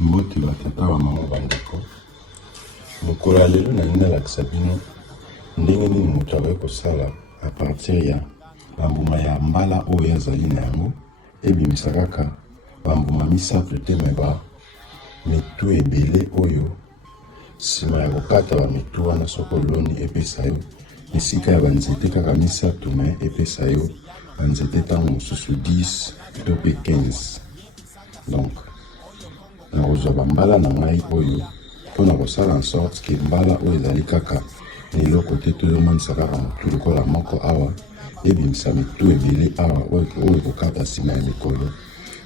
Mbote batata wa mama bandeko mokolo ya lelo na nalakisa bino ndenge nini moto akoki kosala a partir ya bambuma ya mbala oyo azali na yango ebimisa kaka bambuma misato te me bamitu ebele oyo nsima ya kokata bamitu wana soko oloni epesa yo esika ya banzete kaka misato me epesa yo banzete ntango mosusu 10 to pe 15. Donc nakozwa bambala na ngai oyo mpona kosala en sorte ke mbala oyo ezali kaka eloko te tozomonisa kaka motu lokola moko awa ebimisa mitu ebele awa oyo kokata nsima ya mikolo.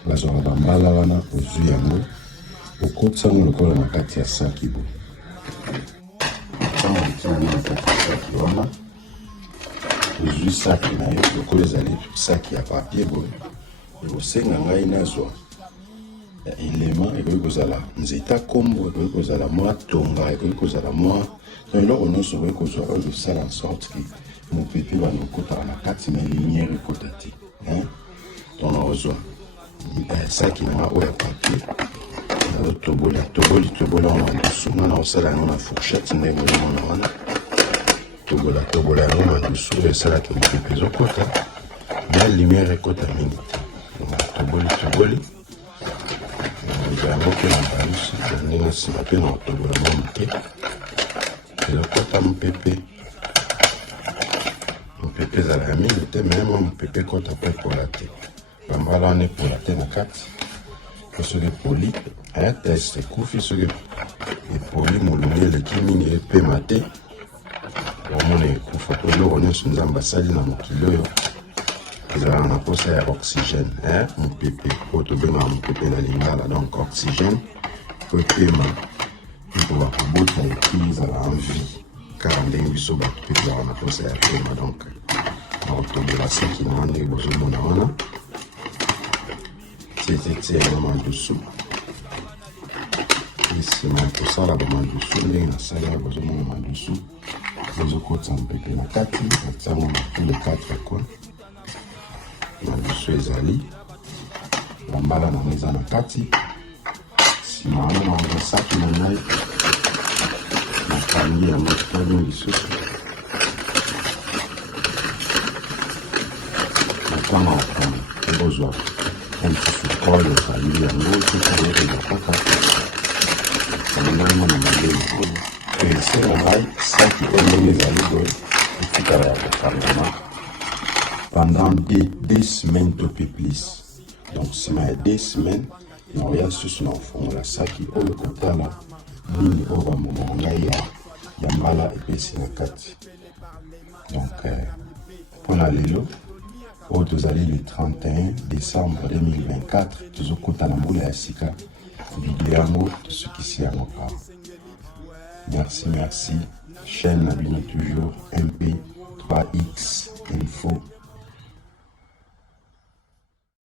Bazwaka bambala wana ozwi yango okotisa yango lokola na kati ya saki bo ntango otia yango na kati ya saki wana ozwi saki na yo lokola ezali saki ya papier boye ekosenga ngai nazwa elema ekoki kozala nzeta kombo ekoki kozala mwa tonga ekoki kozala mwa eloko nyonso okoki kozwa oyo kosala en sorte ke mopepe banokotaka na kati na lumière ekota te tona ozwa saki nanga oyo ya papier tobola wana mandusu nga na osala yango na fourchette ndenge ozomona wana tobola yango mandusu oyo esalaka mopepe ezokota bia lumière ekota mingi te toboli yango mpe na balusi ndenge nsima mpe na otobola mwa moke elokota mopepe ezala ya mingi te me mwa mopepe ekota mpo epola te bambala wana epola te na kati po soki epoli test ekufi soki epoli molungi eleki mingi epema te omona ekufa po eloko nyonso nzambe asali na mokili oyo ezalaka na posa ya oxygène mopepe oyo tobengaka mopepe na lingala. Donc oxygène po epema mpo bakobota eki ezala en vie kaka ndenge biso bato mpe ezalaka na posa ya pema. Donc nakotombola seki na ndenge bozomona wana tie yango mandusu nsima ya kosala bamandusu ndenge nasali ya bozomona mandusu ezokotisa mopepe na kati atiango na tous les 4 coins. Mandusu ezali bambala nango eza na kati nsima wana nakozwa saki na ngai nakangi yango tali lisusu natanga okanga ekozwa mosusu oyo okangi yango tokayekoza kaka kangango na malema oyo ese na ngai saki oyo ndenge ezali boye etikala ya kokangama pendant des semaines to pe plus. Donc nsima ya 2 semaines naoya susu na ofongola saki oyo kotala nini oyo bambuma ngai ya mbala epesi na kati. Donc mpona lelo oyo tozali le 31 décembre 2024 tozokota na mbula ya sika video yango tosukisi yango awa. Merci chaîne na bino toujours MP3X Info.